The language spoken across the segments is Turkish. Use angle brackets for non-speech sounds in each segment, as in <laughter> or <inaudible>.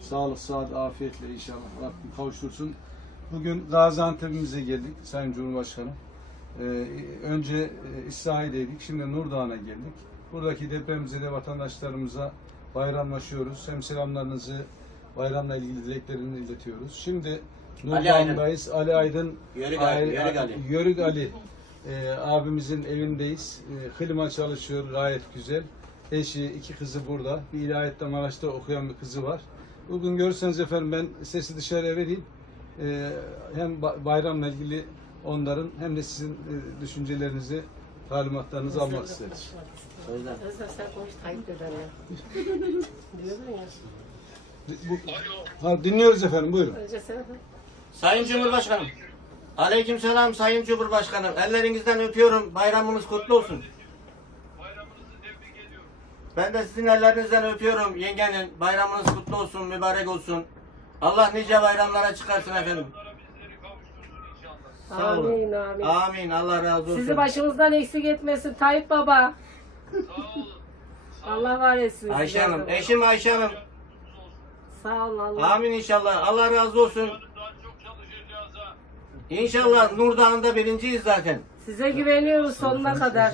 Sağlık, sıhhat, afiyetle inşallah Rabbim kavuştursun. Bugün Gaziantep'imize geldik Sayın Cumhurbaşkanım. Ee, önce e, İslahiye'deydik, şimdi Nurdağ'a geldik. Buradaki depremzede vatandaşlarımıza bayramlaşıyoruz. Hem selamlarınızı, bayramla ilgili dileklerini iletiyoruz. Şimdi. Nurdağ'dayız. Ali Aydın, Yörük Ali, Yörük Ali. Yörük Ali e, abimizin evindeyiz. E, klima çalışıyor gayet güzel. Eşi, iki kızı burada. Bir ilahiyette Maraş'ta okuyan bir kızı var. Bugün görürseniz efendim ben sesi dışarıya vereyim. E, hem ba- bayramla ilgili onların hem de sizin e, düşüncelerinizi, talimatlarınızı almak isteriz. Sözler. Özlem sen konuş Tayyip dedenle. <laughs> Diyordun ya. Bu, ha, dinliyoruz efendim buyurun. Önce sen Sayın Cumhurbaşkanım. Aleykümselam Sayın Cumhurbaşkanım. Ellerinizden öpüyorum. Bayramımız kutlu olsun. Ben de sizin ellerinizden öpüyorum. Yengenin bayramınız kutlu olsun, mübarek olsun. Allah nice bayramlara çıkarsın efendim. Sağ olun. Amin amin. Amin. Allah razı olsun. Sizi başımızdan eksik etmesin Tayyip Baba. Allah var etsin. Ayşe. Hanım, eşim Ayşe Hanım. Sağ olun Allah. Amin inşallah. Allah razı olsun. İnşallah Nur Dağı'nda birinciyiz zaten. Size güveniyoruz sonuna kadar.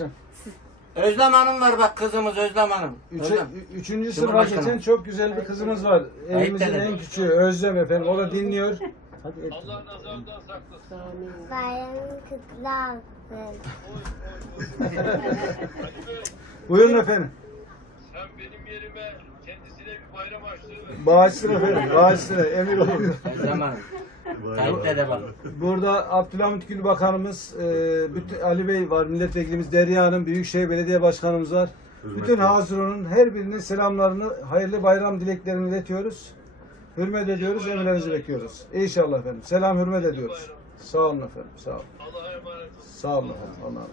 Özlem Hanım var bak kızımız Özlem Hanım. Üçe, Özlem. üçüncü sınıfa Cumhurbaşkanım. geçen çok güzel bir kızımız var. Evimizin en küçüğü Özlem efendim. O da dinliyor. Hadi et. Amin. Bayramın kutlu olsun. <laughs> Buyurun efendim. Sen benim yerime kendisine bir bayram açtır. Bağışsın efendim. Bağışsın. Emir olun. Özlem Hanım. Tayyip dede bak. Burada Abdülhamit Gül Bakanımız, e, bütün Ali Bey var, milletvekilimiz Derya Hanım, Büyükşehir Belediye Başkanımız var. Bütün Haziro'nun her birinin selamlarını, hayırlı bayram dileklerini iletiyoruz. Hürmet ediyoruz, emirlerinizi bekliyoruz. İnşallah efendim. Selam hürmet ediyoruz. Sağ olun efendim. Sağ olun. Allah'a emanet olun. Sağ olun efendim. Allah'a emanet.